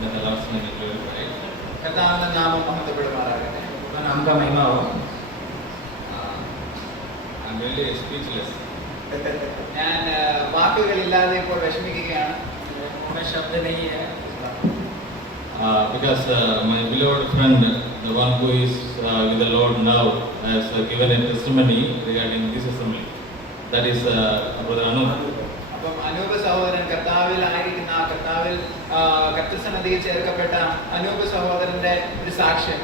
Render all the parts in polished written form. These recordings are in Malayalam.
May the Lord's name be glorified. കർത്താവിന്റെ നാമം മഹത്വപ്പെടുമാറാകട്ടെ. नाम का महिमा हो. I'm really speechless. ഞാൻ വാക്കുകളില്ലാതെ ഇപ്പോൾ വിഷമിക്കുകയാണ്. मैं शब्द नहीं है Because my beloved friend, the one who is with the Lord now, has given a testimony regarding this assembly. That is Brother Anu. അപ്പം അനൂപ് സഹോദരൻ കർത്താവിൽ ആയിരിക്കുന്ന കർത്താവിൽ കർത്തൃസന്നിധിയിൽ ചേർക്കപ്പെട്ട അനൂപ് സഹോദരന്റെ ഒരു സാക്ഷ്യം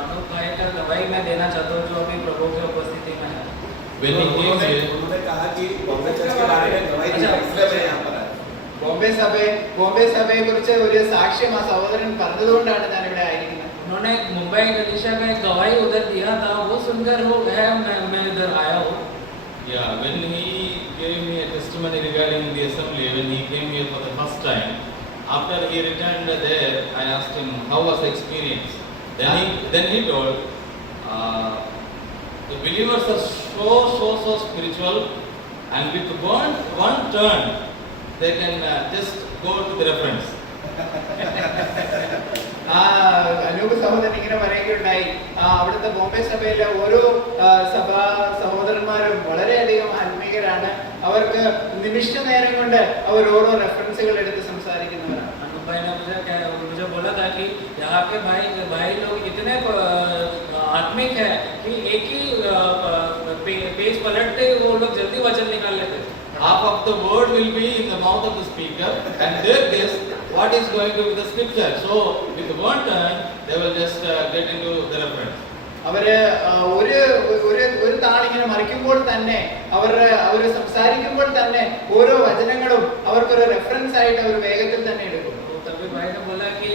अनूप भाई का गवाही मैं देना चाहता हूँ जो अभी प्रभु की उपस्थिति में है. When he came here, उन्होंने कहा कि बॉम्बे चर्च के बारे में गवाही दी, इसलिए मैं यहाँ पर आया. ബോംബെ സഭയെ കുറിച്ച് ഒരു സാക്ഷ്യം ആ സഹോദരൻ പറഞ്ഞതുകൊണ്ടാണ് ഞാൻ ഇവിടെ ആയിരിക്കുന്നത്. उन्होंने मुंबई कलीसिया का एक गवाही उधर दिया था, वो सुनकर वो है मैं इधर आया हूँ. yeah, when he gave me a testimony regarding the assembly, when he came here for the first time, after he returned there, I asked him how was the experience. Then he told, the believers are so spiritual, and with one turn, they can just go to the reference. Anoop സഹോദരൻ ഇങ്ങനെ പറയുകയുണ്ടായി, അവിടുത്തെ ബോംബെ സഭയിലെ ഓരോ സഭാ സഹോദരന്മാരും വളരെയധികം ആത്മീയരാണ്. അവർക്ക് നിമിഷ നേരം കൊണ്ട് അവർ ഓരോ റെഫറൻസുകൾ എടുത്ത് സംസാരിക്കുന്നവരാണ്. अनूप भाई ने मुझे बोला था कि यहाँ के भाई लोग इतने आत्मिक है कि एक ही पेज पलटते वो लोग जल्दी वचन निकाल लेते. Half of the word will be in the mouth of the speaker, and they guess what is going to be the scripture. So, with one turn, they will just get into the reference. അവര് ഒരു താളിങ്ങനെ മറിക്കുമ്പോൾ തന്നെ അവര് സംസാരിക്കുമ്പോൾ തന്നെ ഓരോ വചനങ്ങളും അവർക്കൊരു റെഫറൻസ് ആയിട്ട് അവർ വേഗത്തിൽ തന്നെ എടുക്കും. तभी भाई ने बोला कि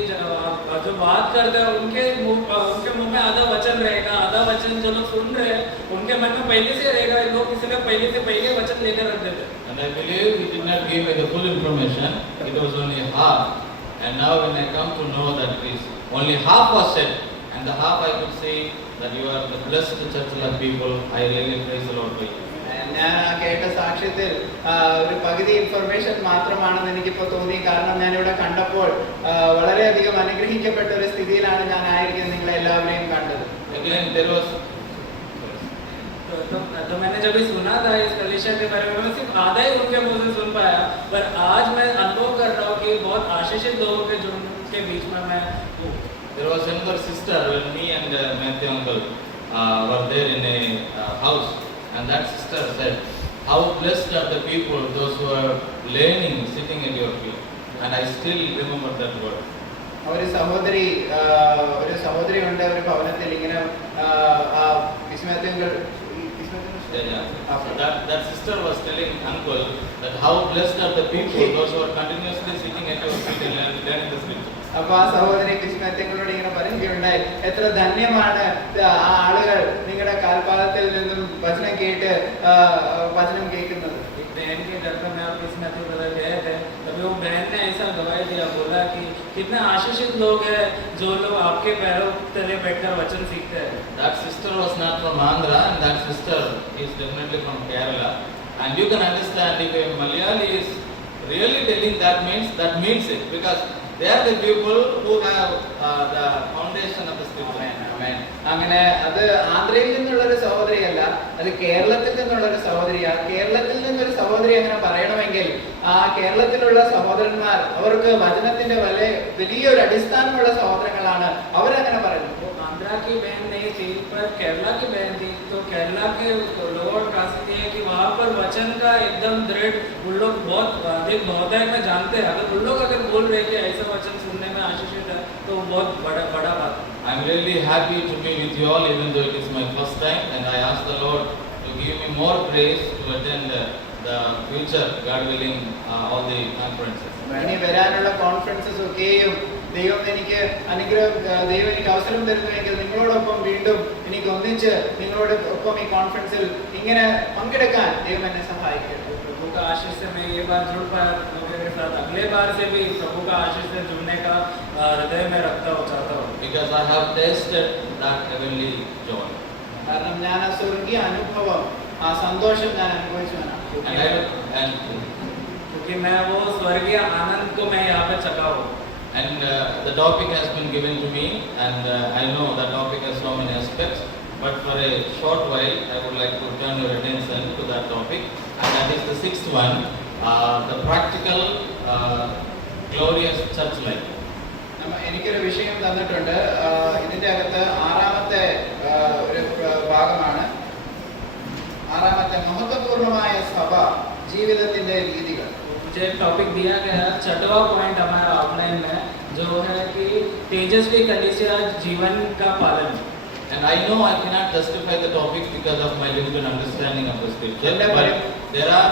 जो बात करते हैं उनके मुंह में आधा वचन रहेगा, आधा वचन जो लोग सुन रहे हैं उनके मन में पहले से रहेगा. लोग इसलिए पहले वचन लेकर रख देते. And I believe he did not give me the full information. It was only half. And now when I come to know that it is only half was said, and the half I could say that you are the blessed church-like people. I really praise the Lord for you. ഞാൻ ആ കേട്ട സാക്ഷ്യത്തിൽ ഒരു പകുതി ഇൻഫർമേഷൻ മാത്രമാണെന്ന് എനിക്കിപ്പോൾ തോന്നി. കാരണം ഞാൻ ഇവിടെ കണ്ടപ്പോൾ വളരെയധികം അനുഗ്രഹിക്കപ്പെട്ട ഒരു സ്ഥിതിയിലാണ് ഞാൻ ആയിരിക്കുന്നത് നിങ്ങളെ എല്ലാവരെയും കണ്ടത്. Again, there was तो मैंने जब भी सुना था इस कलीसिया के बारे में, मैं सिर्फ आधा ही उनके मुंह से सुन पाया, पर आज मैं अनुभव कर रहा हूँ कि बहुत आशीषित लोगों के जो के बीच में मैं हूँ. There was another sister when me and Matthew uncle were there in a house, and that sister said, "How blessed are the people, those who are learning, sitting at your feet." And I still remember that word. ഒരു സഹോദരി ഉണ്ട് ഒരു ഭവനത്തിൽ ഇങ്ങനെ വിസ്മയങ്ങൾ. Yeah. That sister was telling uncle that how blessed are the people, those who are continuously sitting at your feet and learning the scripture. അപ്പൊ ആ സഹോദരി വിസ്മയങ്ങളോട് ഇങ്ങനെ പറയുകയുണ്ടായി, എത്ര ധന്യമാണ് ആ ആളുകൾ നിങ്ങളുടെ കാൽപാദത്തിൽ നിന്നും വചനം കേൾക്കുന്നത്. बहन के घर पर मैं और किसी ब्रदर गए थे, तभी वो बहन ने ऐसा गवाही दिया, बोला कि कितने आशीषित लोग हैं जो लोग आपके पैरों तले बैठकर वचन सीखते हैं. That sister was not from Andhra, and that sister is definitely from Kerala. And you can understand if a Malayali is really telling that means it, because they are the people who have the foundation of the scripture. അങ്ങനെ അത് ആന്ധ്രയിൽ നിന്നുള്ള ഒരു സഹോദരിയല്ല, അത് കേരളത്തിൽ നിന്നുള്ള ഒരു സഹോദരിയാ. കേരളത്തിൽ നിന്നൊരു സഹോദരി അങ്ങനെ പറയണമെങ്കിൽ ആ കേരളത്തിലുള്ള സഹോദരന്മാർ അവർക്ക് വചനത്തിന്റെ വലിയൊരു അടിസ്ഥാനമുള്ള സഹോദരങ്ങളാണ്. അവരങ്ങനെ പറഞ്ഞു. आंध्रा की बहन नहीं थी पर केरला की बहन थी, तो केरला के लोग कहते हैं कि वहाँ पर वचन का एकदम दृढ़ उन लोग बहुत अधिक बहुतायत में जानते हैं. अगर उन लोग बोल रहे कि ऐसा वचन सुनने में आशीषित है तो बहुत बड़ा बात. I am really happy to be with you all, even though it is my first time, and I ask the Lord to give me more grace to attend the future, God willing, all the conferences. ഇനി വരാനുള്ള കോൺഫറൻസസ് ഒക്കെയും ദൈവം എനിക്ക് അവസരം തരുന്നുവെങ്കിൽ നിങ്ങളോടൊപ്പം വീണ്ടും എനിക്ക് ഒന്നിച്ച് നിങ്ങളോട് ഒപ്പം ഈ കോൺഫറൻസിൽ ഇങ്ങനെ പങ്കെടുക്കാൻ ദൈവം എന്നെ സഹായിക്കട്ടെ. प्रभु का आशीष से मैं ये बार जुड़ पाया मेरे साथ, अगले बार से भी प्रभु का आशीष से जुड़ने का हृदय में चाहता हूँ. Because I have tasted that heavenly joy. കാരണം ഞാൻ ആ സ്വർഗീയ അനുഭവം, ആ സന്തോഷം ഞാൻ അനുഭവിച്ചവനാണ്. क्योंकि मैं वो स्वर्गीय आनंद को मैं यहाँ पे चखा हूँ. And the topic has been given to me, and I know the topic has so many aspects. But for a short while, I would like to turn your attention to that topic, and that is the sixth one, the practical, glorious church life. എനിക്കൊരു വിഷയം തന്നിട്ടുണ്ട്. ഇതിന്റെ അകത്ത് ആറാമത്തെ ഒരു ഭാഗമാണ്. ആറാമത്തെ മഹത്വപൂർണമായ സഭ ജീവിതത്തിന്റെ രീതികൾ. मुझे एक टॉपिक दिया गया है, छठवा पॉइंट हमारा आउटलाइन में जो है कि तेजस्वी कलीसिया जीवन का पालन. And I know I cannot justify the topic because of my limited understanding of the scripture, but there are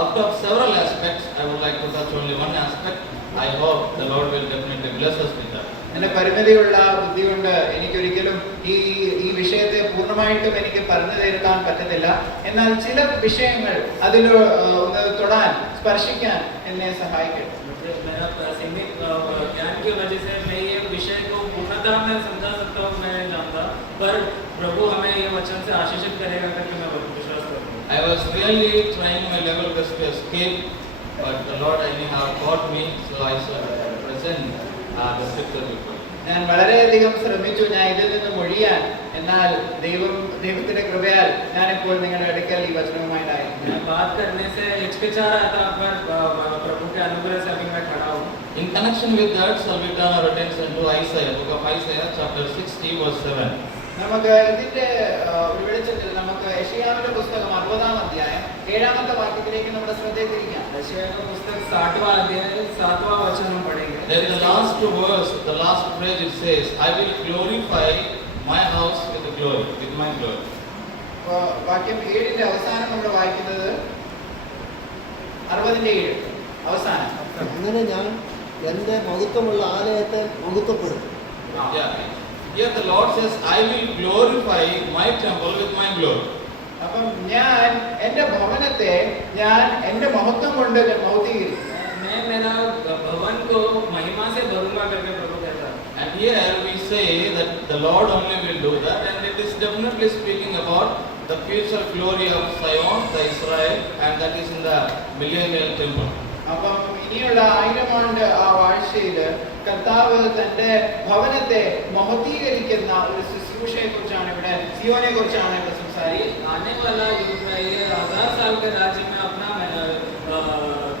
out of several aspects, I would like to touch only one aspect. I hope the Lord will definitely bless us with that. എന്റെ പരിമിതിയുള്ള ബുദ്ധി കൊണ്ട് എനിക്കൊരിക്കലും ഈ വിഷയത്തെ പൂർണ്ണമായിട്ടും എനിക്ക് പറഞ്ഞു തീർക്കാൻ പറ്റത്തില്ല. എന്നാൽ ചില വിഷയങ്ങൾ അതിൽ ഒന്ന് തൊടാൻ സ്പർശിക്കാൻ എന്നെ സഹായിക്കട്ടെ. मेरा सीमित ज्ञान की वजह से मैं ये विषय को पूर्णतः में समझा सकता हूँ, मैं नहीं जानता, पर प्रभु हमें ये वचन से आशीषित करेगा करके मैं विश्वास करता हूँ. I was really trying my level best to escape, but the Lord anyhow caught me, so I shall present the scripture before you. ഞാൻ വളരെയധികം ശ്രമിച്ചു ഞാൻ ഇതിൽ നിന്ന് മൊഴിയാൻ. എന്നാൽ ദൈവത്തിന്റെ കൃപയാൽ ഞാനിപ്പോൾ നിങ്ങളുടെ അടുക്കൽ ഈ വചനവുമായിട്ടായിരുന്നു. मैं बात करने से हिचकिचा रहा था, पर प्रभु के अनुग्रह से अभी मैं खड़ा हूँ. In connection with that, shall we turn our attention to Isaiah, book of Isaiah, chapter 60, verse 7. നമുക്ക് ഇതിന്റെ ഒരു വെളിച്ചത്തിൽ നമുക്ക് യെശയ്യാവിന്റെ പുസ്തകം 60-ാം അധ്യായം 7-ാമത്തെ വാക്യത്തിലേക്ക് നമ്മുടെ ശ്രദ്ധ തിരിക്കാം. यशायाह का पुस्तक 60वां अध्याय 7वां वचन हम पढ़ेंगे. Then the last verse, the last phrase, it says, I will glorify my house with glory, with my glory. വാക്യം 7-ന്റെ അവസാനം നമ്മൾ വായിക്കുന്നത് 60-ന്റെ 7 അവസാനം. അങ്ങനെ ഞാൻ എൻ്റെ മഹത്വമുള്ള ആലയത്തെ മഹത്വപ്പെടും. Yeah. Here the Lord says, I will glorify my temple with my glory. അപ്പം ഞാൻ എൻ്റെ ഭവനത്തെ ഞാൻ എൻ്റെ മഹത്വം കൊണ്ട് മഹത്വീകരിക്കും. मैं मेरा भवन को महिमा से भरूंगा करके प्रभु कहता है. And here we say that the Lord only will do that, and it is definitely speaking about the future glory of Zion, the Israel, and that is in the millennial temple. അപ്പം ഇനിയുള്ള 1000 ആണ്ട് ആ വാഴ്ചയിൽ കർത്താവ് തന്റെ ഭവനത്തെ മഹത്വീകരിക്കുന്ന ഒരു ശുശ്രൂഷയെ കുറിച്ചാണ് ഇവിടെ, സിയോനെ കുറിച്ചാണ് ഇവിടെ സംസാരിക്കുന്നത്. आने वाला युग में ये 1000 साल के राज्य में अपना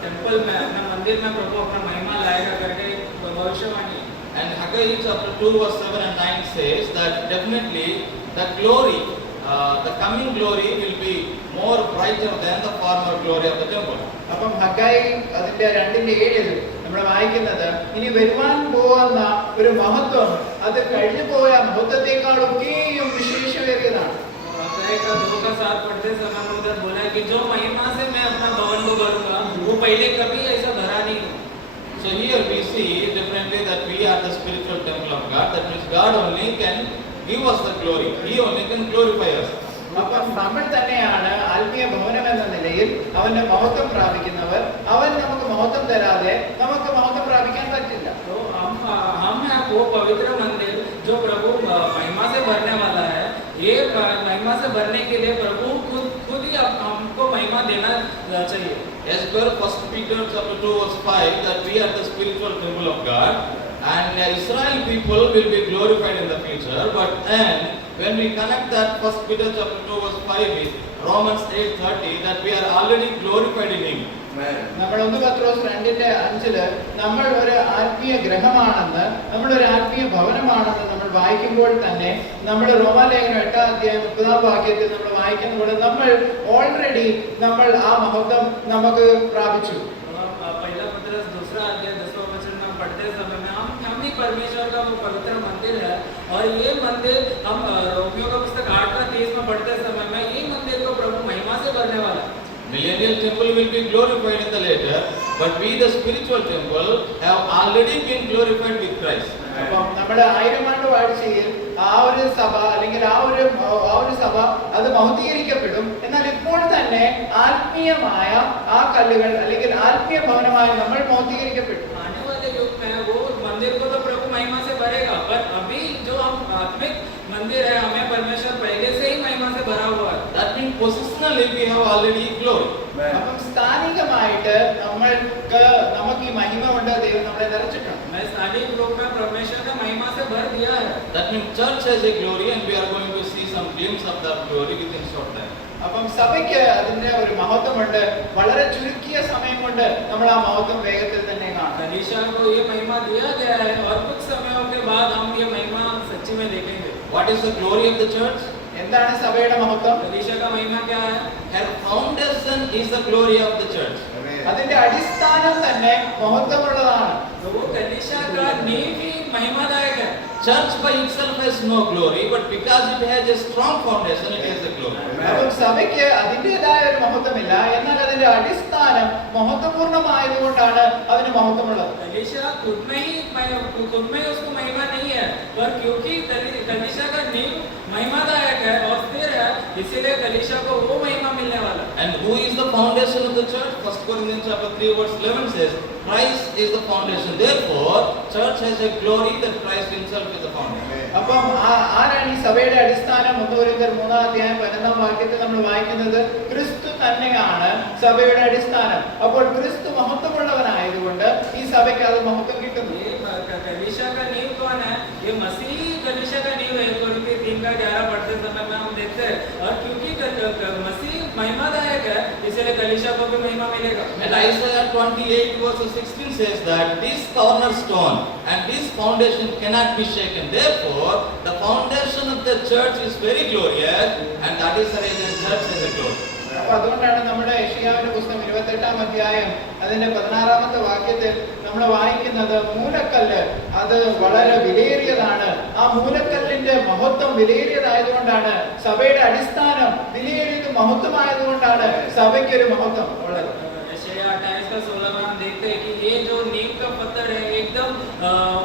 टेंपल में अपना मंदिर में प्रभु अपना महिमा लाएगा करके भविष्यवाणी. And Haggai chapter 2 verse 7 and 9 says that definitely the glory, the coming glory will be more brighter than the former glory of the temple. അപ്പം ഹഗ്ഗായി അതിന്റെ 2:7 നമ്മൾ വായിക്കുന്നത് ഇനി വരുവാൻ പോകുന്ന ഒരു മഹത്വം അത് കഴിഞ്ഞു പോയ മഹത്വത്തെക്കാളൊക്കെയും വിശേഷമേറിയതാണ്. का 2:7 पढ़ते समय उधर बोला कि जो महिमा से मैं अपना भवन को भरूंगा वो पहले कभी ऐसा भरा नहीं. So here we see definitely that we are the spiritual temple of God. That means God only can give us the glory. He only can glorify us. അപ്പം നമ്മൾ തന്നെയാണ് ആത്മീയ ഭവനം എന്ന നിലയിൽ അവന്റെ മഹത്വം പ്രാപിക്കുന്നവർ. അവൻ നമുക്ക് മഹത്വം തരാതെ നമുക്ക് മഹത്വം പ്രാപിക്കാൻ പറ്റില്ല. तो हम हैं वो पवित्र मंदिर जो प्रभु महिमा से भरने वाला है. ये महिमा से भरने के लिए प्रभु खुद ही हमको महिमा देना चाहिए. As per 1 Peter chapter 2 verse 5 that we are the spiritual temple of God, and Israel people will be glorified in the future. But then when we connect that 1 Peter chapter 2 verse 5 with Romans 8:30 that we are already glorified in Him. നമ്മൾ 1 പത്രോസ് 2:5 നമ്മൾ ഒരു ആത്മീയ ഗ്രഹമാണെന്ന്, നമ്മളൊരു ആത്മീയ ഭവനമാണെന്ന് നമ്മൾ വായിക്കുമ്പോൾ തന്നെ നമ്മൾ റോമാലേഖനം 8:30 വാക്യത്തിൽ നമ്മൾ വായിക്കുന്ന പോലെ നമ്മൾ ഓൾറെഡി നമ്മൾ ആ മഹത്വം നമുക്ക് പ്രാപിച്ചു. पहला पत्रस 2 10वां वचन में पढ़ते समय में हम ही परमेश्वर का वो पवित्र मंदिर है. और ये मंदिर हम रोमियो का पुस्तक 8:30 में पढ़ते समय में ये मंदिर को प्रभु महिमा से भरने वाला है. Millennial temple will be glorified in the later, but we the spiritual temple have already been glorified with Christ. അപ്പം നമ്മുടെ 1000 ആണ്ട് വാഴ്ചയിൽ ആ ഒരു സഭ അല്ലെങ്കിൽ ആ ഒരു സഭ അത് മഹത്വീകരിക്കപ്പെടും. എന്നാൽ ഇപ്പോൾ തന്നെ ആത്മീയമായ ആ കല്ലുകൾ അല്ലെങ്കിൽ ആത്മീയ ഭവനമായി നമ്മൾ മഹത്വീകരിക്കപ്പെടും. आने वाले युग में वो मंदिर को तो प्रभु महिमा से भरेगा, पर अभी जो हम आत्मिक मंदिर है हमें परमेश्वर पहले से ही महिमा से भरा हुआ है. That means positionally we have already glory. അപ്പം സ്ഥാനികമായിട്ട് നമുക്ക് ഈ മഹിമ കൊണ്ട് ദൈവം നമ്മളെ നിറച്ചിട്ടുണ്ട്. स्थानिक रूप में परमेश्वर ने महिमा से भर दिया है. That means church has a glory, and we are going to see some glimpse of that glory within short time. അപ്പം സഭയ്ക്ക് അതിന്റെ ഒരു മഹത്വമുണ്ട്. വളരെ ചുരുക്കിയ സമയം കൊണ്ട് നമ്മൾ ആ മഹത്വം വേഗത്തിൽ തന്നെ കാണും. कलीसिया को ये महिमा दिया गया है और कुछ समयों के बाद हम ये महिमा सच्ची में देखेंगे. What is the glory of the church? എന്താണ് സഭയുടെ മഹത്വം? कलीसिया का महिमा क्या है? Her foundation is the glory of the church. അതിന്റെ അടിസ്ഥാനം തന്നെ മഹത്വമുള്ളതാണ്. तो वो कलीसिया का नींव ही महिमादायक है. Church by itself has no glory, but because it has a strong foundation, it has a glory. അപ്പം സഭയ്ക്ക് അതിൻ്റെതായ ഒരു മഹത്വമില്ല, എന്നാൽ അതിന്റെ അടിസ്ഥാനം മഹത്വപൂർണ്ണമായതുകൊണ്ടാണ് അതിന് മഹത്വമുള്ളത്. कलीसिया खुद में ही उसको महिमा नहीं है, पर क्योंकि कलीसिया का नींव महिमादायक है और स्थिर है, इसीलिए कलीसिया को वो महिमा मिलने वाला है. And who is the foundation of the church? 1 Corinthians chapter 3 verse 11 says, Christ is the foundation. Therefore, church has a glory that Christ himself is the foundation. അപ്പം ആരാണ് ഈ സഭയുടെ അടിസ്ഥാനം? 1 കൊരിന്ത്യർ 3:11 നമ്മൾ വായിക്കുന്നത് ക്രിസ്തു തന്നെയാണ് സഭയുടെ അടിസ്ഥാനം. അപ്പോൾ ക്രിസ്തു മഹത്വമുള്ളവനായതുകൊണ്ട് ഈ സഭയ്ക്ക് അത് മഹത്വം കിട്ടുന്നു. ये कलीसिया का नींव कौन है? ये मसीह कलीसिया का नींव है. कोरिन्थी 3:11 पढ़ते समय में हम देखते हैं, और क्योंकि मसीह महिमादायक है, इसलिए कलीसिया को भी महिमा मिलेगा. And Isaiah 28 verse 16 says that this cornerstone and this foundation cannot be shaken. Therefore, the foundation of the church is very glorious, and that is the reason church has a glory. അപ്പൊ അതുകൊണ്ടാണ് നമ്മുടെ യെശയ്യാവിന്റെ പുസ്തകം 28 അതിന്റെ 16 നമ്മൾ വായിക്കുന്നത്, മൂലക്കല്ല് അത് വളരെ വിലയേറിയതാണ്. ആ മൂലക്കല്ലിന്റെ മഹത്വം വിലയേറിയതായതുകൊണ്ടാണ് സഭയുടെ അടിസ്ഥാനം വിലയേറിയത് മഹത്വമായതുകൊണ്ടാണ് സഭയ്ക്ക് ഒരു മഹത്വം ഉള്ളത്. यशायाह 28:16 में हम देखते हैं कि ये जो नींव का पत्थर है एकदम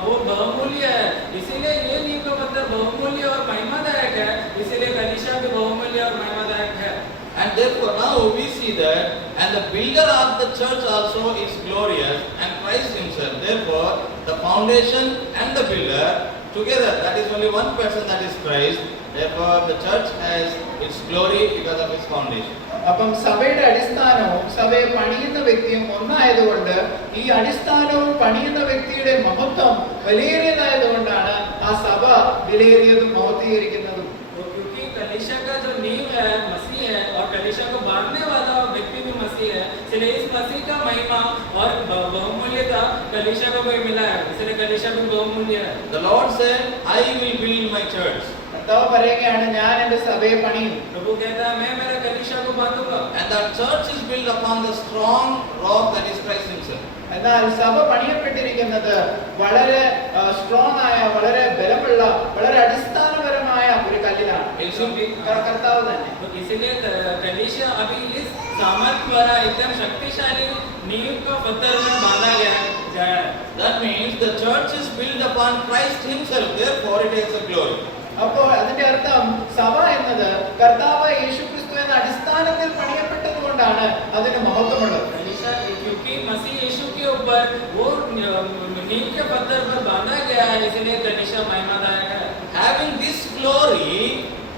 वो बहुमूल्य है, इसीलिए ये नींव का पत्थर बहुमूल्य और महिमादायक है, इसीलिए कलीसिया भी बहुमूल्य और महिमादायक है. And therefore now we see that, and the builder of the church also is glorious, and Christ himself. Therefore, the foundation and the builder together, that is only one person, that is Christ. Therefore, the church has its glory because of its foundation. അപ്പം സഭയുടെ അടിസ്ഥാനവും സഭയെ പണിയുന്ന വ്യക്തിയും ഒന്നായതുകൊണ്ട് ഈ അടിസ്ഥാനവും പണിയുന്ന വ്യക്തിയുടെ മഹത്വം വിലയേറിയതായതുകൊണ്ടാണ് ആ സഭ വിലയേറിയതും മഹത്വീകരിക്കുന്നതും. क्योंकि कलीसिया का जो नींव है मसीह है, और कलीसिया को बांधने वाला व्यक्ति भी मसीह है, इसलिए इस मसीह का महिमा और बहुमूल्यता कलीसिया को भी मिला है, इसलिए कलीसिया भी बहुमूल्य है. The Lord said, I will build my church. കർത്താവ് പറയുകയാണ്, ഞാൻ എന്റെ സഭയെ പണിയും. प्रभु कहता है मैं मेरा कलीसिया को बांधूंगा. And that church is built upon the strong rock that is Christ himself. എന്നാൽ സഭ പണിയപ്പെട്ടിരിക്കുന്നത് വളരെ സ്ട്രോങ് ആയ, വളരെ ബലമുള്ള, വളരെ അടിസ്ഥാനപരമായ ഒരു കല്ലിലാണ്, കർത്താവ് തന്നെ. तो इसीलिए कलीसिया अभी इस सामर्थ्य द्वारा एकदम शक्तिशाली नींव का पत्थर में बांधा गया है. That means the church is built upon Christ himself. Therefore, it has a glory. അപ്പോൾ അതിന്റെ അർത്ഥം സഭ എന്നത് കർത്താവ് യേശുക്രിസ്തു എന്ന അടിസ്ഥാനത്തിൽ പണിയപ്പെട്ടത് കൊണ്ടാണ് അതിന് മഹത്വമുള്ളത്. कलीसिया क्योंकि मसीह यीशु के ऊपर वो नींव के पत्थर पर बांधा गया है, इसलिए कलीसिया महिमादायक है. Having this glory,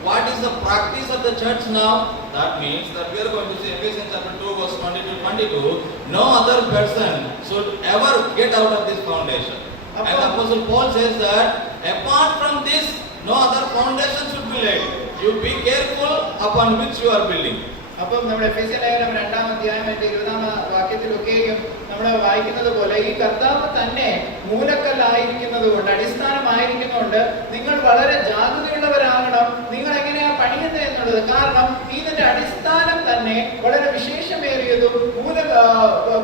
what is the practice of the church now? That means that we are going to see Ephesians chapter 2 verse 20-22. No other person should ever get out of this foundation. And Apostle Paul says that apart from this, no other foundation should be laid. You be careful upon which you are building. അപ്പം നമ്മുടെ എഫെസ്യ ലേഖനം 2:20 നമ്മൾ വായിക്കുന്നത് പോലെ ഈ കർത്താവ് തന്നെ മൂലക്കല്ലായിരിക്കുന്നത് കൊണ്ട്, അടിസ്ഥാനമായിരിക്കുന്നതുകൊണ്ട് നിങ്ങൾ വളരെ ജാഗ്രതയുള്ളവരാകണം. നിങ്ങൾ എങ്ങനെയാ പണിയുന്നത് എന്നുള്ളത്. കാരണം ഇതിന്റെ അടിസ്ഥാനം തന്നെ വളരെ വിശേഷമേറിയതും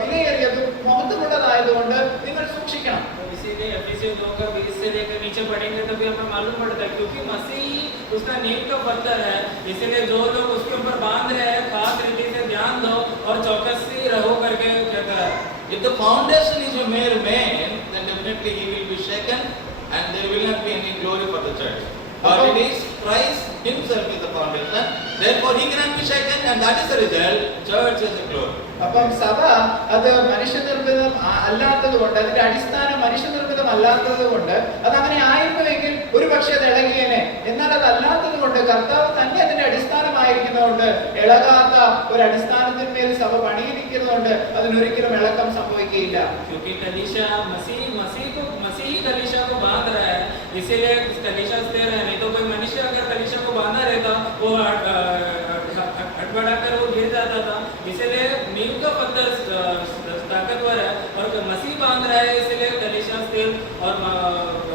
വിലയേറിയതും മഹത്വമുള്ളതായതുകൊണ്ട് നിങ്ങൾ സൂക്ഷിക്കണം. इसीलिए एफिसियों 2:20 से लेकर नीचे पढ़ेंगे तभी हमें मालूम पड़ता है, क्योंकि मसीह उसका नींव का पत्थर है, इसलिए जो लोग उसके ऊपर बांध रहे हैं खास रीति से ध्यान दो और चौकसी रहो करके कहता है. If the foundation is a mere man, then definitely he will be shaken, and there will not be any glory for the church. But it is Christ himself is the foundation. Therefore, he cannot be shaken, and that is the result. Church is a glory. അപ്പം സഭ അത് മനുഷ്യനിർമ്മിതം അല്ലാത്തത് കൊണ്ട്, അതിന്റെ അടിസ്ഥാനം മനുഷ്യനിർമ്മിതം അല്ലാത്തത് കൊണ്ട്, അതങ്ങനെ ആയിരുന്നുവെങ്കിൽ ഒരു പക്ഷേ അത് ഇളകിയേനെ. എന്നാൽ അത് അല്ലാത്തത് കൊണ്ട്, കർത്താവ് തന്നെ അതിന്റെ അടിസ്ഥാനമായിരിക്കുന്നതുകൊണ്ട്, ഇളകാത്ത ഒരു അടിസ്ഥാനത്തിന്മേൽ സഭ പണിയിരിക്കുന്നതുകൊണ്ട് അതിനൊരിക്കലും ഇളക്കം സംഭവിക്കുകയില്ല. क्योंकि कलीसिया मसीह इसीलिए कलीसिया स्थिर है, नहीं तो कोई मनुष्य अगर कलीसिया को बांधा रहता वो हटबड़ाकर वो गिर जाता था। इसीलिए नींव का पत्थर ताकतवर है और मसीह बांध रहा है, इसलिए कलीसिया स्थिर और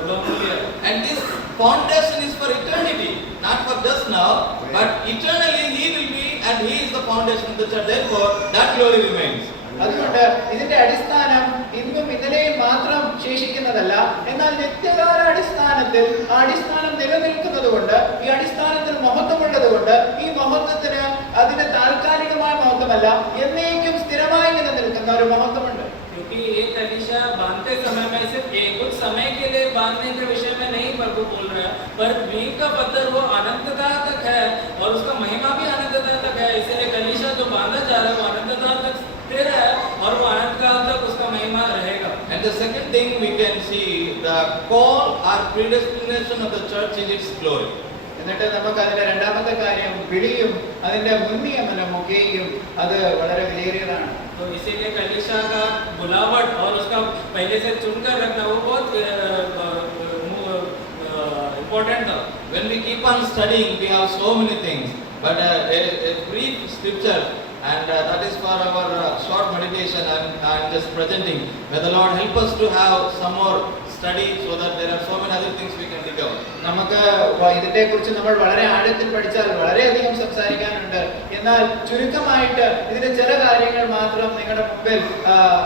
बहुमूल्य है। And this foundation is for eternity, not for just now, but eternally He will be, and He is the foundation of the church. Therefore, that glory remains. അതുകൊണ്ട് ഇതിന്റെ അടിസ്ഥാനം ഇന്നും ഇന്നലെയും മാത്രം ശേഷിക്കുന്നതല്ല, എന്നാൽ നിത്യകാല അടിസ്ഥാനത്തിൽ ആ അടിസ്ഥാനം നിലനിൽക്കുന്നത് കൊണ്ട്, ഈ അടിസ്ഥാനത്തിൽ മഹത്വമുള്ളത് കൊണ്ട്, ഈ മഹത്വത്തിന് അതിന്റെ താൽക്കാലികമായ മഹത്വമല്ല, എന്നേക്കും സ്ഥിരമായി നിലനിൽക്കുന്ന ഒരു മഹത്വമുണ്ട്. क्योंकि ये कलीसिया बांधते समय में सिर्फ एक कुछ समय के लिए बांधने के विषय में नहीं प्रभु बोल रहा है, पर नींव का पत्थर वो अनंतता तक है और उसका महिमा भी अनंतता तक है। इसलिए कलीसिया जो बांधा जा रहा है वो अनंतता तक स्थिर है और वो अनंत काल तक उसका महिमा रहेगा। And the second thing we can see, the call or predestination of the church is its glory. എന്നിട്ട് നമുക്ക് അതിന്റെ രണ്ടാമത്തെ കാര്യം, വിളിയും അതിന്റെ മുൻനിയമനമൊക്കെയും അത് വളരെ വിലയേറിയതാണ്. तो इसीलिए कलीसिया का बुलावट और उसका पहले से चुनकर रखना वो बहुत इम्पोर्टेंट था। When we keep on studying, we have so many things, but a brief scripture, and that is for our short meditation. I'm just presenting. May the Lord help us to have some more study, so that there are so many other things we can dig out. നമുക്ക് ഇതിനെ കുറിച്ച് നമ്മൾ വളരെ ആഴത്തിൽ പഠിച്ചാൽ വളരെയധികം സംസാരിക്കാനുണ്ട്. എന്നാൽ ചുരുക്കമായിട്ട് ഇതിന്റെ ചില കാര്യങ്ങൾ മാത്രം നിങ്ങളുടെ മുമ്പിൽ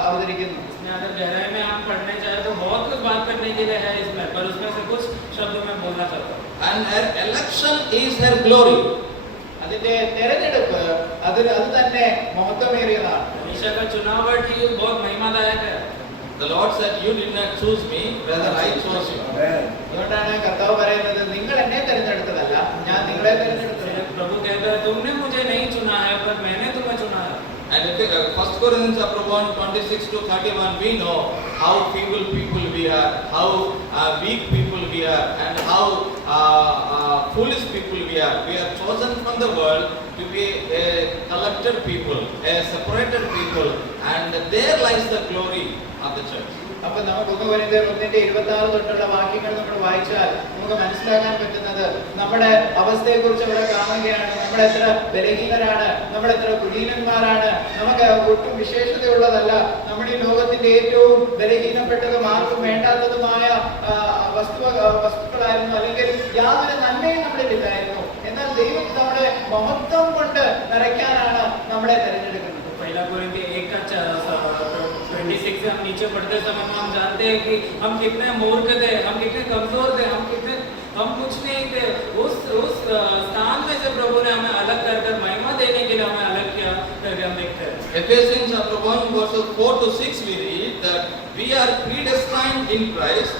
അവതരിക്കുന്നു. अगर गहराई में आप पढ़ने चाहे तो बहुत कुछ बात करने के लिए है इसमें, पर उसमें से कुछ शब्दों में बोलना चाहता हूँ। And her election is her glory. അതിന്റെ തെരഞ്ഞെടുപ്പ് അത് തന്നെ മഹത്വമേറിയതാണ്. कलीसिया का चुनावट ही बहुत महिमादायक है। The Lord said, "You did not choose me, rather I chose you." അതുകൊണ്ടാണ് കർത്താവ് പറയുന്നത്, നിങ്ങൾ എന്നെ തെരഞ്ഞെടുത്തതല്ല, ഞാൻ നിങ്ങളെ തെരഞ്ഞെടുത്തത്. प्रभु कहता है तुमने मुझे नहीं चुना है पर मैंने तुम्हें चुना है। And if 1 Corinthians chapter 1, 26 to 31, we know how feeble people we are, how weak people we are, and how foolish people we are. We are chosen from the world to be a collected people, a separated people, and there lies the glory of the church. അപ്പൊ നമുക്ക് 1 കൊരിന്ത്യർ 1:26 തൊട്ടുള്ള വാക്യങ്ങൾ നമ്മൾ വായിച്ചാൽ നമുക്ക് മനസ്സിലാക്കാൻ പറ്റുന്നത് നമ്മുടെ അവസ്ഥയെക്കുറിച്ച് ഇവിടെ കാണുകയാണ്. നമ്മൾ എത്ര ബലഹീനരാണ്, നമ്മൾ എത്ര കുലീനന്മാരാണ്, നമുക്ക് ഒട്ടും വിശേഷതയുള്ളതല്ല. നമ്മുടെ ഈ ലോകത്തിന്റെ ഏറ്റവും ബലഹീനപ്പെട്ടതും ആർക്കും വേണ്ടാത്തതുമായ വസ്തുക്കളായിരുന്നു, അല്ലെങ്കിൽ യാതൊരു നന്മയും നമ്മളിൽ ഇല്ലായിരുന്നു. എന്നാൽ ദൈവം നമ്മുടെ മഹത്വം കൊണ്ട് നിറയ്ക്കാനാണ് നമ്മളെ തെരഞ്ഞെടുക്കുന്നത്. पहला कोरिन्थियर 1:26 से हम नीचे पढ़ते समय में हम जानते हैं कि हम कितने मूर्ख थे, हम कितने कमजोर थे, हम कुछ नहीं थे। उस स्थान में से प्रभु ने हमें अलग कर महिमा देने के लिए हमें अलग किया करके हम देखते हैं। Ephesians chapter 1 verses 4 to 6 we read that we are predestined in Christ,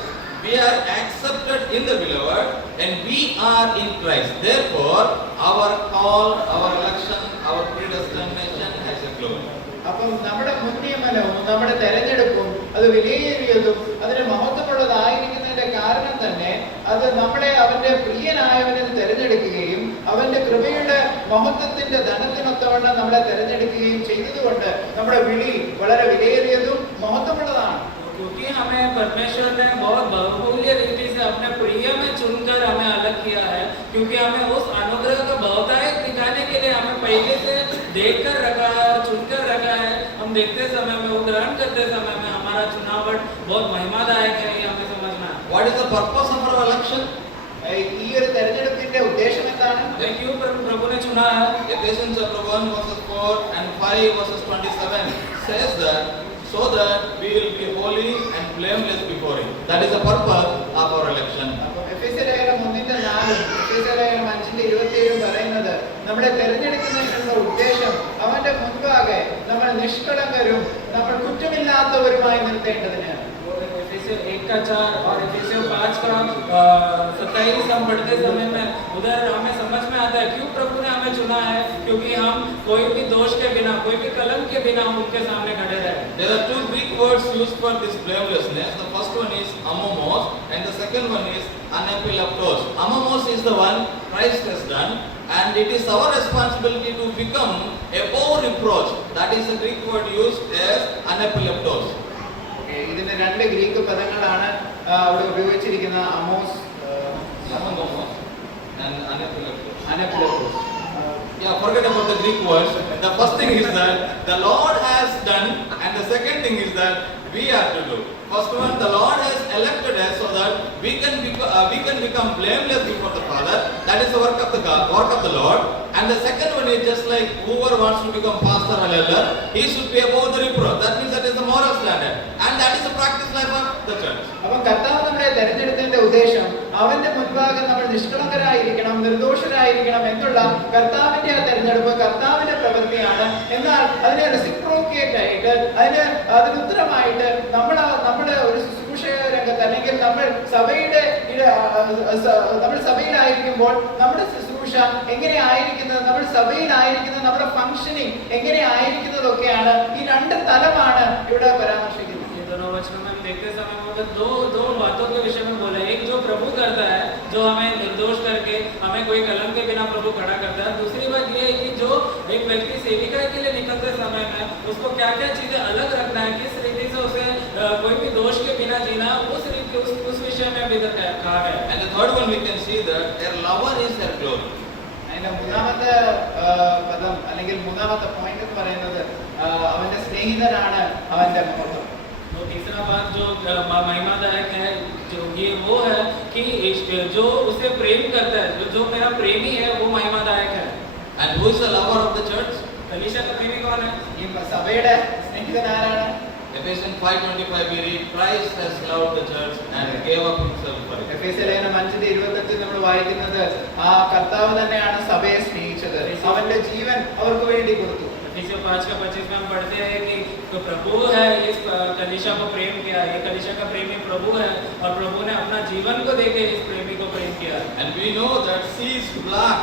we are accepted in the beloved, and we are in Christ. Therefore, our call, our election, our predestination has a glory. അപ്പം നമ്മുടെ മുൻനിയമനവും നമ്മുടെ തെരഞ്ഞെടുപ്പും അത് വിലയേറിയതും അതിന് മഹത്വമുള്ളതായിരിക്കുന്നതിന്റെ കാരണം തന്നെ അത് നമ്മളെ അവന്റെ പ്രിയനായവനിൽ തെരഞ്ഞെടുക്കുകയും അവന്റെ കൃപയുടെ മഹത്വത്തിന്റെ ധനത്തിനൊത്തവണ്ണം നമ്മളെ തെരഞ്ഞെടുക്കുകയും ചെയ്തതുകൊണ്ട് നമ്മുടെ വിളി വളരെ വിലയേറിയതും മഹത്വമുള്ളതാണ്. क्योंकि हमें परमेश्वर ने बहुत बहुमूल्य रीति से अपने प्रिय में चुनकर हमें अलग किया है, क्योंकि हमें उस अनुग्रह का बहुतायत दिखाने के लिए हमें पहले से देखकर रखा है और चुनकर रखा है। हम देखते समय में, वो ग्रहण करते समय में हमारा चुनावट बहुत महिमादायक है, ये हमें समझना है। What is the purpose of our election? ഈ ഒരു തെരഞ്ഞെടുപ്പിന്റെ ഉദ്ദേശം എന്താണ്? क्यों प्रभु ने चुना है? Ephesians chapter 1 verses 4 and 5 verses 27 says that so that we will be holy and blameless before Him. That is the purpose of our election. അപ്പോൾ എഫെസ്യലേഖനം 1:4 എഫെസ്യലേഖനം 5:27 പറയുന്നത് നമ്മളെ തെരഞ്ഞെടുക്കുന്നതിനുള്ള ഉദ്ദേശം അവന്റെ മുൻപാകെ നമ്മൾ നിഷ്കളങ്കരും നമ്മൾ കുറ്റമില്ലാത്തവരുമായി നിർത്തേണ്ടതിന്. एफेसियों 1:4 और एफेसियों 5:27 हम पढ़ते समय में उधर हमें समझ में आता है क्यों प्रभु ने हमें चुना है, क्योंकि हम कोई भी दोष के बिना, कोई भी कलंक के बिना हम उनके सामने खड़े रहे। There are two Greek words used for this blamelessness. The first one is amomos and the second one is anaphylactos. Amomos is the one Christ has done, and it is our responsibility to become above reproach. That is the Greek word used as anaphylactos. ഇതിന് രണ്ട് ഗ്രീക്ക് പദങ്ങളാണ് അവിടെ ഉപയോഗിച്ചിരിക്കുന്നത്, Amos and Anaphilatus. Anaphilatus. Yeah, forget about the Greek words. The first thing is that the Lord has done, and the second thing is that we have to do. First one, the Lord has elected us so that we can become blameless before the Father. That is the work of the Lord. And the second one is just like whoever wants to become pastor or elder, he should be above the reproof. That means that is the moral standard, and that is the practice life of the church. അപ്പം കർത്താവ് നമ്മളെ തെരഞ്ഞെടുത്തതിന്റെ ഉദ്ദേശം അവന്റെ മുൻപാകെ നമ്മൾ നിഷ്കളങ്കരായിരിക്കണം, നിർദോഷരായിരിക്കണം എന്നുള്ള കർത്താവിന്റെ ആ തെരഞ്ഞെടുപ്പ് കർത്താവിന്റെ പ്രവൃത്തിയാണ്. എന്നാൽ അതിനെ റെസിപ്രോക്കേറ്റ് ആയിട്ട് അതിന് ഉത്തരമായിട്ട് നമ്മൾ ഒരു ശുശ്രൂഷ രംഗത്ത് അല്ലെങ്കിൽ നമ്മൾ സഭയിലായിരിക്കുമ്പോൾ നമ്മുടെ ശുശ്രൂഷ എങ്ങനെ ആയിരിക്കുന്നത്, നമ്മൾ സഭയിലായിരിക്കുന്നത്, നമ്മുടെ ഫംഗ്ഷനിങ് എങ്ങനെ ആയിരിക്കുന്നതൊക്കെയാണ് ഈ രണ്ട് തലമാണ് ഇവിടെ പരാമർശിക്കുന്നത്. दोनों वचनों में हम देखते समय मतलब दो बातों के विषय में बोला, एक जो प्रभु करता है, जो हमें निर्दोष करके हमें कोई कलंक के बिना प्रभु खड़ा करता है. दूसरी बात ये है कि जो एक व्यक्ति सेविका के लिए निकलते समय में उसको क्या क्या चीजें अलग रखना है, किस रीति से उसे कोई भी दोष के बिना जीना, उस विषय में अभी तक कहा है. And the third one we can see that their lover is their glory. അതിന്റെ മൂന്നാമത്തെ പദം അല്ലെങ്കിൽ മൂന്നാമത്തെ പോയിന്റ് എന്ന് പറയുന്നത് അവന്റെ സ്നേഹിതനാണ് അവന്റെ മഹത്വം. तो तीसरा बात जो महिमादायक है जो ये वो है कि जो उसे प्रेम करता है, जो मेरा प्रेमी है वो महिमादायक है. And who is the lover of the church? कलीसिया का प्रेमी कौन है? ഈ സഭയുടെ സ്നേഹിതൻ ആരാണ്? Ephesians 5:25 we read, Christ has loved the church and gave up himself for it. എഫേസ്യ ലേഖനം 5:25 നമ്മൾ വായിക്കുന്നത് ആ കർത്താവ് തന്നെയാണ് സഭയെ സ്നേഹിച്ചത്, അവന്റെ ജീവൻ അവർക്ക് വേണ്ടി കൊടുത്തു. एफिसियों 5:25 में हम पढ़ते हैं कि तो प्रभु है इस कलीसिया को प्रेम किया, ये कलीसिया का प्रेमी प्रभु है और प्रभु ने अपना जीवन को देके इस प्रेमी को प्रेम किया. And we know that sees black,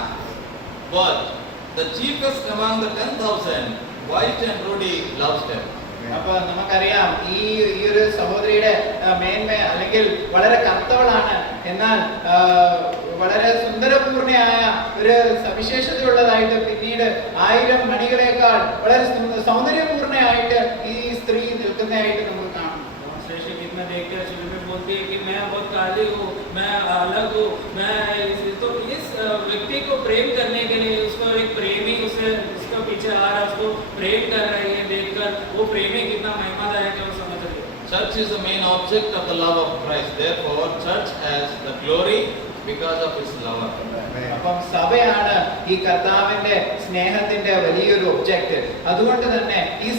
but the chiefest among the 10,000, white and ruddy, loves them. അപ്പൊ നമുക്കറിയാം ഈ ഒരു സഹോദരിയുടെ മേന്മ അല്ലെങ്കിൽ വളരെ കറുത്തവളാണ്, എന്നാൽ വളരെ സുന്ദരപൂർണയായ ഒരു സവിശേഷതയുള്ളതായിട്ട് പിന്നീട് 1000 മണികളെക്കാൾ വളരെ സൗന്ദര്യപൂർണയായിട്ട് ഈ സ്ത്രീ നിൽക്കുന്നതായിട്ട് നമുക്ക് കാണാം. श्रेष्ठ गीत में देखते हैं शुरू में बोलती है कि मैं बहुत काली हूँ, मैं अलग हूँ, तो इस व्यक्ति को प्रेम करने के लिए उसको एक प्रेमी उसके पीछे आ रहा है, उसको प्रेम कर रही है, देखकर वो प्रेमी कितना महिमादायक है वो समझ रही है. Church is the main object of the love of Christ. Therefore, church has the glory because of his lover. അപ്പം സഭയാണ് ഈ കർത്താവിന്റെ സ്നേഹത്തിന്റെ വലിയൊരു ഒബ്ജക്റ്റ്. അതുകൊണ്ട് തന്നെ ഈ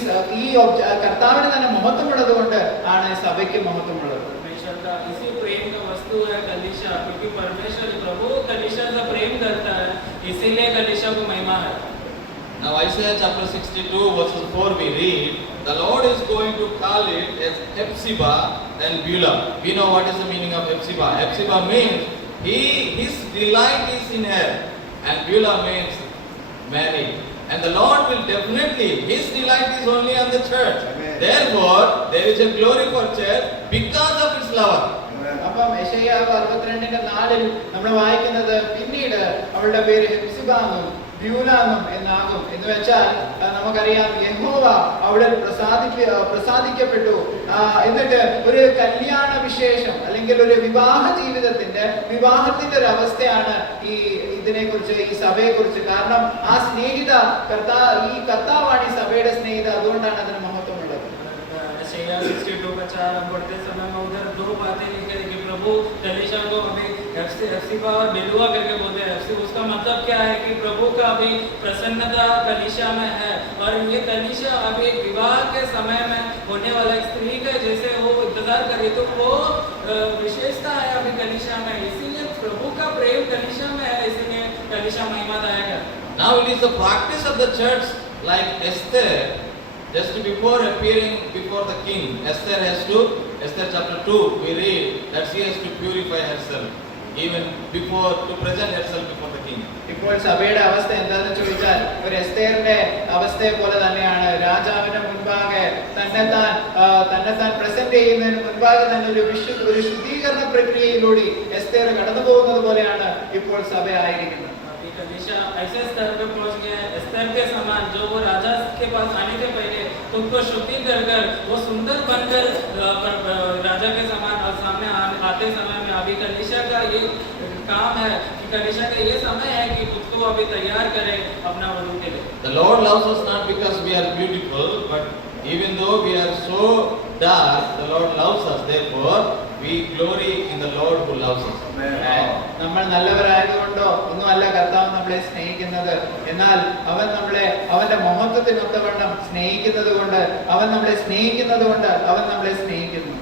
കർത്താവിന് തന്നെ മഹത്വമുള്ളത് കൊണ്ട് ആണ് സഭയ്ക്ക് മഹത്വമുള്ളത്. परमेश्वर का इसी प्रेम का वस्तु है कलीसिया, क्योंकि परमेश्वर प्रभु कलीसिया से प्रेम करता है, इसीलिए कलीसिया को महिमा है. Now Isaiah chapter 62 verses 4 we read, the Lord is going to call it as Hephzibah and Beulah. We know what is the meaning of Hephzibah. Hephzibah means his delight is in her, and Beulah means Mary. And the Lord will definitely, his delight is only on the church. Amen. Therefore, there is a glory for church because of his lover. അപ്പം യെശയ്യാവ് 62:4 നമ്മൾ വായിക്കുന്നത് പിന്നീട് അവളുടെ പേര് ഹെപ്സിബാന്നും ബ്യൂലാന്നും എന്നാകും. എന്ന് വെച്ചാൽ നമുക്കറിയാം യഹോവ അവിടെ പ്രസാദിക്കപ്പെട്ടു. എന്നിട്ട് ഒരു കല്യാണ വിശേഷം അല്ലെങ്കിൽ ഒരു വിവാഹത്തിന്റെ ഒരു അവസ്ഥയാണ് ഈ ഇതിനെക്കുറിച്ച്, ഈ സഭയെക്കുറിച്ച്. കാരണം ആ സ്നേഹിത ഈ കർത്താവാണ് ഈ സഭയുടെ സ്നേഹിത, അതുകൊണ്ടാണ് അതിന് മഹത്വമുള്ളത്. 62 का 4 हम पढ़ते समय में उधर दो बातें लिखी है कि प्रभु कलीसिया को अभी हेप्सिबा और बेलुआ करके बोलते हैं. उसका मतलब क्या है कि प्रभु का अभी प्रसन्नता कलीसिया में है, और ये कलीसिया अभी एक विवाह के समय में होने वाला एक स्त्री का जैसे वो इंतजार कर रही, तो वो विशेषता है अभी कलीसिया में, इसीलिए प्रभु का प्रेम कलीसिया में है, इसीलिए कलीसिया महिमादायक है. Now it is the practice of the church, like Esther. Just before appearing before the king, Esther chapter 2, we read that she has to purify herself, even before to present herself before the king. ഇപ്പോൾ സഭയുടെ അവസ്ഥ എന്താണെന്ന് ചോദിച്ചാൽ ഒരു എസ്തേറിന്റെ അവസ്ഥയെ പോലെ തന്നെയാണ്. രാജാവിന് മുൻപാകെ തന്നെത്താൻ പ്രസന്റ് ചെയ്യുന്നതിന് മുൻപാകെ തന്നെ ഒരു ശുദ്ധീകരണ പ്രക്രിയയിലൂടെ എസ്തേർ കടന്നു പോകുന്നത് പോലെയാണ് ഇപ്പോൾ സഭ ആയിരിക്കുന്നത്. कलीसिया ऐसे स्तर पे पहुंच गया है स्तर के समान, जो वो राजा के पास आने के पहले उनको शुद्धि कर वो सुंदर बनकर राजा के समान और सामने आते समय में अभी कलीसिया का ये काम है कि कलीसिया का ये समय है कि खुद को अभी तैयार करे अपना वधू के लिए। The Lord loves us not because we are beautiful, but even though we are so dark, the Lord loves us. Therefore, we glory in the Lord who loves us. നമ്മൾ നല്ലവരായതുകൊണ്ടോ ഒന്നുമല്ല കർത്താവ് നമ്മളെ സ്നേഹിക്കുന്നത്. എന്നാൽ അവൻ നമ്മളെ അവന്റെ മഹത്വത്തിനൊത്തവണ്ണം സ്നേഹിക്കുന്നത് കൊണ്ട്, അവൻ നമ്മളെ സ്നേഹിക്കുന്നത് കൊണ്ട് അവൻ നമ്മളെ സ്നേഹിക്കുന്നു.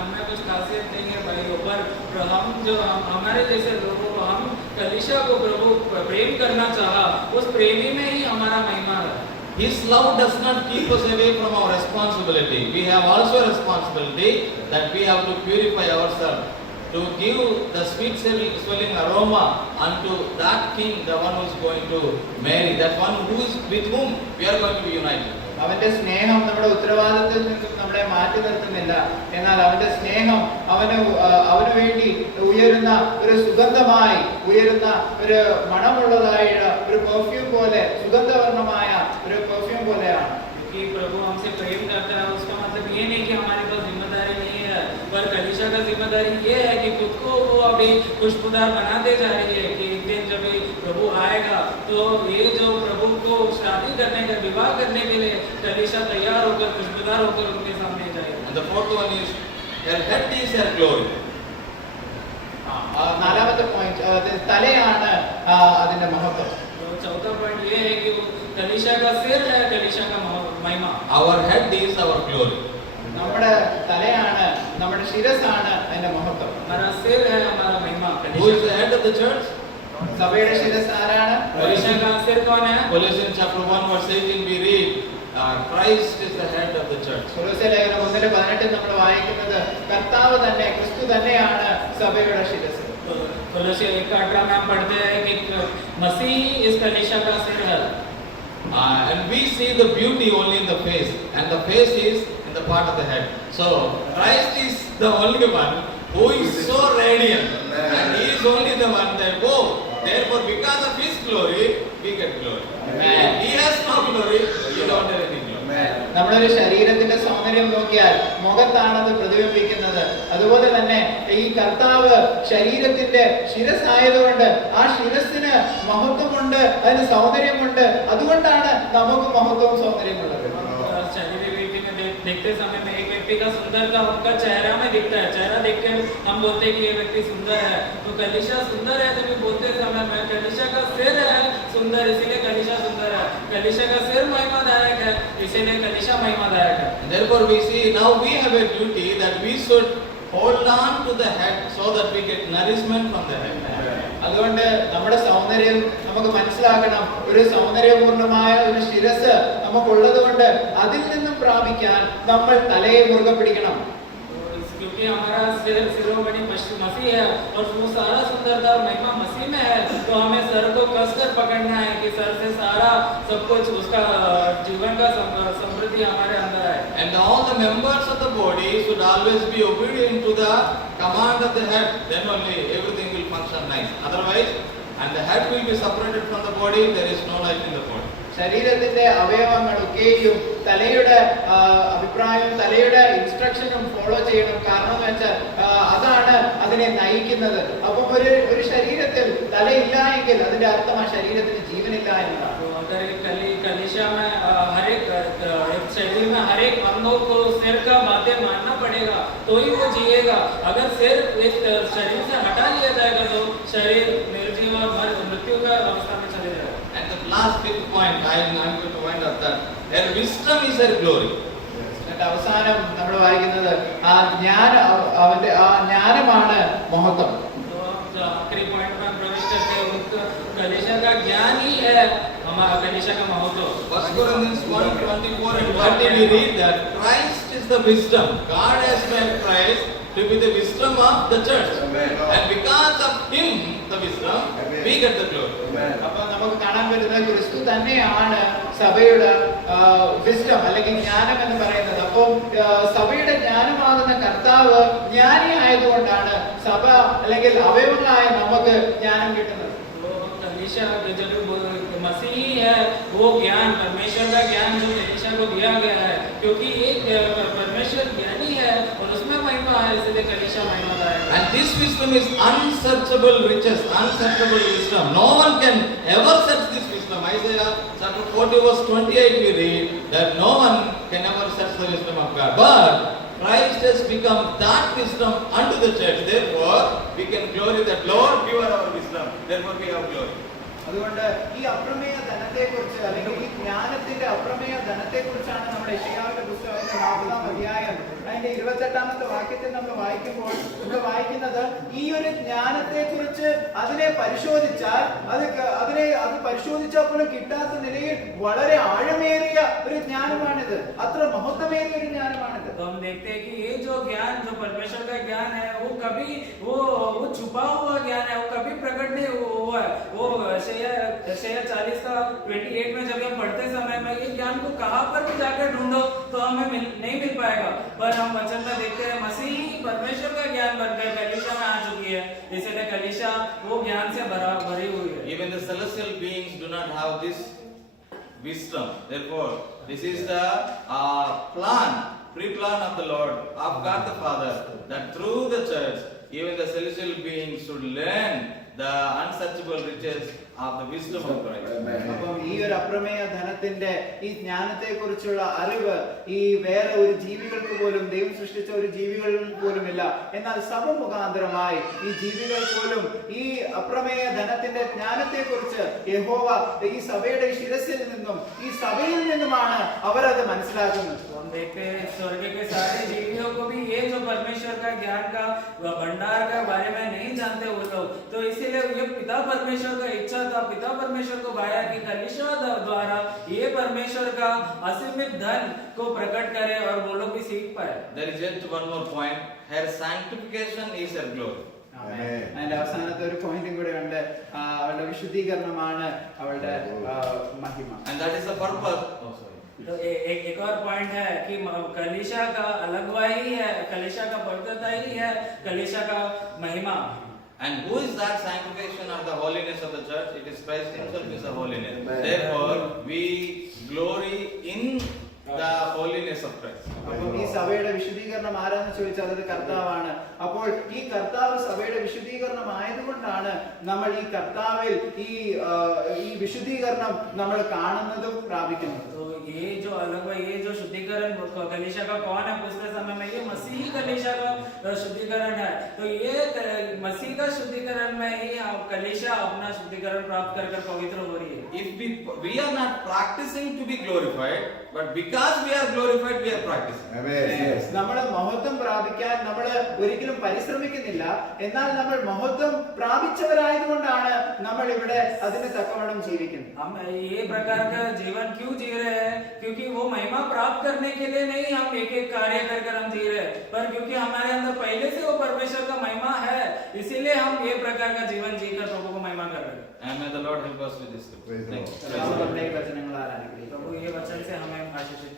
हमें कुछ खासियत नहीं है भाइयों, पर हम जो हमारे जैसे लोगों को, हम कलीसिया को प्रभु प्रेम करना चाहा, उस प्रेमी में ही हमारा महिमा है. His love does not keep us away from our responsibility. We have also a responsibility that we have to purify ourselves, to give the sweet smelling aroma unto that king, the one who is going to marry, that one who is with whom we are going to be united. അവന്റെ സ്നേഹം നമ്മുടെ ഉത്തരവാദിത്തത്തിൽ നിന്നും നമ്മളെ മാറ്റി നിർത്തുന്നില്ല. എന്നാൽ അവന്റെ സ്നേഹം അവന് വേണ്ടി ഉയരുന്ന ഒരു സുഗന്ധമായി, ഉയരുന്ന ഒരു മണമുള്ളതായ ഒരു പെർഫ്യൂം പോലെ, സുഗന്ധവർണ്ണമായ ഒരു പെർഫ്യൂം പോലെയാണ്. कि प्रभु हमसे प्रेम करता है, उसका मतलब ये नहीं कि हमारे पास जिम्मेदारी नहीं है, पर कलीसिया का जिम्मेदारी ये है कि खुद को वो अभी खुशबूदार बनाते जा रही है कि एक दिन जब प्रभु आएगा तो ये जो प्रभु को शादी करने का, विवाह करने के लिए कलीसिया तैयार होकर, खुशबूदार होकर उनके सामने जाएगा. And the fourth one is, her head is her glory. നാലാമത്തെ പോയിന്റ് തലയാണ് അതിന്റെ മഹത്വം. चौथा पॉइंट ये है कि वो कलीसिया का सिर है, कलीसिया का महिमा. Our head is our glory. നമ്മുടെ തലയാണ്, നമ്മുടെ ശിരസാണ് അതിന്റെ മഹത്വം. हमारा सिर है हमारा महिमा. Who is the head of the church? സഭയുടെ ശിരസ് ആരാണ്? कलीसिया का सिर कौन है? Colossians chapter 1 verse 18 we read, Christ is the head of the church. കൊലോസ്യ ലേഖനം 1:18 നമ്മൾ വായിക്കുന്നത് കർത്താവ് തന്നെ, ക്രിസ്തു തന്നെയാണ് സഭയുടെ ശിരസ്. कोलोसिया 1:18 में हम पढ़ते हैं कि मसीह इस कलीसिया का सिर है. And we see the beauty only in the face, and the face is in the part of the head. So Christ is the only one who is so radiant, and he is only the one that therefore because of his glory we get glory. He has no glory, you don't have any glory. നമ്മളൊരു ശരീരത്തിന്റെ സൗന്ദര്യം നോക്കിയാൽ മുഖത്താണത് പ്രതിബിംബിക്കുന്നത്. അതുപോലെ തന്നെ ഈ കർത്താവ് ശരീരത്തിന്റെ ശിരസായതുകൊണ്ട് ആ ശിരസിന് മഹത്വമുണ്ട്, അതിന് സൗന്ദര്യമുണ്ട്. അതുകൊണ്ടാണ് നമുക്ക് മഹത്വവും സൗന്ദര്യമുള്ളത്. देखते समय में एक व्यक्ति का सुंदरता उनका चेहरा में दिखता है. चेहरा देखकर हम बोलते हैं कि ये व्यक्ति सुंदर है. तो कलीसिया सुंदर है जब बोलते समय में कलीसिया का सिर है सुंदर, इसीलिए कलीसिया सुंदर है. कलीसिया का सिर महिमादायक है, इसीलिए कलीसिया महिमादायक है. Therefore we see now we have a duty that we should hold on to the head so that we get nourishment from the head. അതുകൊണ്ട് നമ്മുടെ സൗന്ദര്യം നമുക്ക് മനസ്സിലാക്കണം. ഒരു സൗന്ദര്യപൂർണമായ ഒരു ശിരസ് നമുക്കുള്ളത് കൊണ്ട് അതിൽ നിന്നും പ്രാപിക്കാൻ നമ്മൾ തലയെ മുറുകെ പിടിക്കണം. क्योंकि हमारा सिरोमणि मसीह है और वो सारा सुंदरता और महिमा मसीह में है, तो हमें सर को कसकर पकड़ना है कि सर से सारा सब कुछ उसका जीवन का समृद्धि हमारे अंदर है. And all the members of the body should always be obedient to the command of the head. Then only everything will function nice. Otherwise, and the head will be separated from the body, there is no life in the body. ശരീരത്തിന്റെ അവയവങ്ങളൊക്കെയും തലയുടെ അഭിപ്രായവും തലയുടെ ഇൻസ്ട്രക്ഷനും ഫോളോ ചെയ്യണം. കാരണം എന്ന് വെച്ചാൽ അതാണ് അതിനെ നയിക്കുന്നത്. അപ്പം ഒരു ശരീരത്തിൽ തലയില്ല എങ്കിൽ അതിന്റെ അർത്ഥം ആ ശരീരത്തിന് ജീവനില്ല എന്നതാണ്. कलीसिया में हर एक शरीर में हर एक अंगों को सिर का बातें मानना पड़ेगा तो ही वो जिएगा. अगर सिर एक शरीर से हटा लिया जाएगा तो शरीर निर्जीव और मृत्यु का अवस्था में चले जाएगा. And the last fifth point, I am going to wind up that her wisdom is her glory. അവസാനം നമ്മൾ വായിക്കുന്നത് അവന്റെ ആ ജ്ഞാനമാണ് മഹത്വം. तो आखिरी पॉइंट में प्रवेश करते हैं, कलीसिया का ज्ञान ही है हमारा कलीसिया का महत्व. 1 Corinthians 1:24 and 30 we read that Christ is the wisdom. God has made Christ to be the wisdom of the church. And because of him, the wisdom, we get the glory. അപ്പോൾ നമുക്ക് കാണാൻ പറ്റുന്ന ക്രിസ്തു തന്നെയാണ് സഭയുടെ വിസ്ഡം അല്ലെങ്കിൽ ജ്ഞാനം എന്ന് പറയുന്നത്. അപ്പോൾ സഭയുടെ ജ്ഞാനമാകുന്ന കർത്താവ് ജ്ഞാനി ആയതുകൊണ്ടാണ് സഭ അല്ലെങ്കിൽ അവയവങ്ങളായ നമുക്ക് ജ്ഞാനം കിട്ടുന്നത്. वो कलीसिया जब मसीही है, वो ज्ञान परमेश्वर का ज्ञान जो कलीसिया को दिया गया है, क्योंकि एक परमेश्वर ज्ञानी है और उसमें महिमा है, इसलिए कलीसिया महिमादार है। And this wisdom is unsearchable riches, unsearchable wisdom. No one can ever search this wisdom. Isaiah chapter 40 verse 28 we read that no one can ever search the wisdom of God. But Christ has become that wisdom unto the church. Therefore, we can glory that Lord, you are our wisdom. Therefore, we have glory. അതുകൊണ്ട് ഈ അപ്രമേയ ധനത്തെ കുറിച്ച് അല്ലെങ്കിൽ ഈ ജ്ഞാനത്തിന്റെ അപ്രമേയ ധനത്തെ കുറിച്ചാണ് നമ്മുടെ യശയ്യാവിന്റെ പുസ്തകത്തിന്റെ 40-ാം അധ്യായം അതിന്റെ 28-ാമത്തെ വാക്യത്തിൽ നമ്മൾ വായിക്കുമ്പോൾ നമ്മൾ വായിക്കുന്നത് ഈ ഒരു ജ്ഞാനത്തെ കുറിച്ച് അതിനെ പരിശോധിച്ചാൽ അത് പരിശോധിച്ചാൽ പോലും കിട്ടാത്ത നിലയിൽ വളരെ ആഴമേറിയ ഒരു ജ്ഞാനമാണിത്, അത്ര മഹത്വമേറിയ ഒരു ജ്ഞാനമാണിത്. तो हम देखते हैं कि ये जो ज्ञान, जो परमेश्वर का ज्ञान है, वो कभी वो छुपा हुआ ज्ञान है, वो कभी प्रकट नहीं हुआ है। वो यशायाह 40:28 में जब हम पढ़ते समय में ये ज्ञान को कहां पर भी जाकर ढूंढो तो हमें नहीं मिल पाएगा, पर हम वचन में देखते हैं मसीह परमेश्वर का ज्ञान बनकर कलीसिया में आ चुकी है, इसलिए कलीसिया वो ज्ञान से भरी हुई है। Even the celestial beings do not have this wisdom. Therefore, this is the pre-plan of the Lord, of God the Father, that through the church, even the celestial beings should learn the unsearchable riches of the wisdom of Christ. അപ്പം ഈ ഒരു അപ്രമേയ ധനത്തിന്റെ ഈ ജ്ഞാനത്തെ കുറിച്ചുള്ള അറിവ് ഈ വേറെ ഒരു ജീവികൾക്ക് പോലും, ദൈവം സൃഷ്ടിച്ച ഒരു ജീവികൾക്ക് പോലുമില്ല. എന്നാൽ സഭ മുഖാന്തരമായി ഈ ജീവികൾ പോലും ഈ അപ്രമേയ ധനത്തിന്റെ ജ്ഞാനത്തെ കുറിച്ച് യഹോവ ഈ സഭയുടെ ശിരസിൽ നിന്നും ഈ സഭയിൽ നിന്നുമാണ് അവരത് മനസ്സിലാക്കുന്നത്. हम देखते हैं स्वर्ग के सारे जीवियों को भी ये जो परमेश्वर का ज्ञान का भंडार का बारे में नहीं जानते वो लोग, तो इसीलिए ये पिता परमेश्वर का इच्छा था, पिता परमेश्वर को भाया कि कलीसिया द्वारा ये परमेश्वर का असीमित धन को प्रकट करे और वो लोग भी सीख पाए. There is yet one more point. Her sanctification is her glory. അതിന്റെ അവസാനത്തെ ഒരു പോയിന്റും കൂടെ ഉണ്ട്, അവളുടെ വിശുദ്ധീകരണമാണ് അവളുടെ മഹിമ. And that is the purpose. तो एक और पॉइंट है कि कलीसिया का अलगवाही है, कलीसिया का पवित्रता ही है, कलीसिया का महिमा. And who is that sanctification or the holiness of the church? It is Christ himself is the holiness. Therefore, we glory in the holiness of Christ. അപ്പോൾ ഈ സഭയുടെ വിശുദ്ധീകരണം ആരാന്ന് ചോദിച്ചാൽ അത് കർത്താവാണ്. അപ്പോൾ ഈ കർത്താവ് സഭയുടെ വിശുദ്ധീകരണം ആയതുകൊണ്ടാണ് നമ്മൾ ഈ കർത്താവിൽ ഈ വിശുദ്ധീകരണം നമ്മൾ കാണുന്നതും പ്രാപിക്കുന്നതും. तो ये जो अलग है, ये जो शुद्धिकरण कलीसिया का कौन है पूछते समय में ये मसीही कलीसिया का शुद्धिकरण है. तो ये मसीह का शुद्धिकरण में ही कलीसिया अपना शुद्धिकरण प्राप्त कर पवित्र हो रही है. If we are not practicing to be glorified, but because we are glorified, we are practicing. നമ്മൾ മഹത്വം പ്രാപിക്കാൻ നമ്മൾ ഒരിക്കലും പരിശ്രമിക്കുന്നില്ല, എന്നാൽ നമ്മൾ മഹത്വം പ്രാപിച്ചവരായതുകൊണ്ടാണ് നമ്മൾ ഇവിടെ അതിന് തക്കവണ്ണം ജീവിക്കുന്നത്. हम ये प्रकार का जीवन क्यों जी रहे हैं? क्योंकि वो महिमा प्राप्त करने के लिए नहीं हम एक एक कार्य कर हम जी रहे हैं, पर क्योंकि हमारे अंदर पहले से वो परमेश्वर का महिमा है, इसीलिए हम ये प्रकार का जीवन जीकर प्रभु को महिमा कर रहे हैं. And may the Lord help us with this. Thank you. പ്രഭു ഈ വചനങ്ങൾ ആരാധിക്കട്ടെ. प्रभु ये वचन से हमें आशीषित